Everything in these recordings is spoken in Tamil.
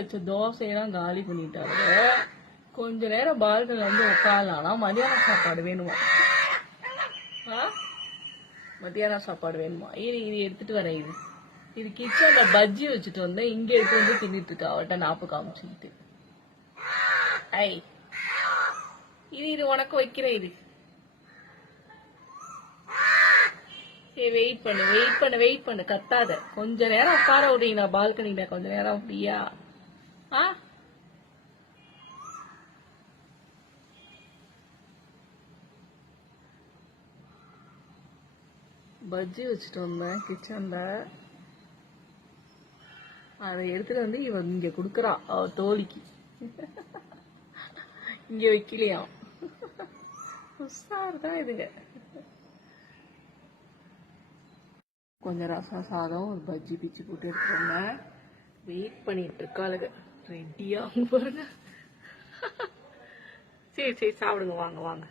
வச்ச தோசையெல்லாம் காலி பண்ணிட்டாரு. கொஞ்ச நேரம் பால்கனில வந்து உட்காரலாம்னா மதியான சாப்பாடு வேணுமா? மத்தியான சாப்பாடு வேணுமா? இது எடுத்துட்டு வரேன். இது கிச்சன்ல பஜ்ஜி வச்சுட்டு வந்தேன். இங்க எடுத்து வந்து தின்னுட்டு இருக்கா அவட்ட நாப்பு காமிச்சுக்கிட்டு. ஐ இது உனக்கு வைக்கிறேன். வெயிட் பண்ணு கத்தாத. கொஞ்ச நேரம் உட்கார விடுறீங்க பால்கனில. கொஞ்ச நேரம் அப்படியா? பஜ்ஜி வச்சுட்டு வந்தேன் கிச்சன்ல. அதை எடுத்துட்டு வந்து இவன் இங்க குடுக்கறா அவ தோழிக்கு. இங்க வைக்கலையாம். தான் இதுங்க. கொஞ்சம் ரசம் சாதம் ஒரு பஜ்ஜி பிச்சு போட்டு எடுத்துருங்க. வெயிட் பண்ணிட்டு இருக்காளுங்க ரெடியா பாருங்க. சரி சாப்பிடுங்க. வாங்க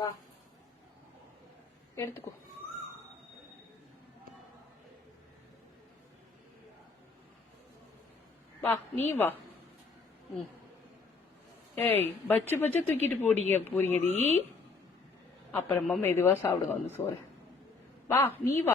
வா எடுத்துக்கோ. வா நீ வா. ஏய் பச்சை தூக்கிட்டு போறீங்கடி. அப்புறமா மெதுவா சாப்பிடுங்க வந்து சோறு. வா நீ வா.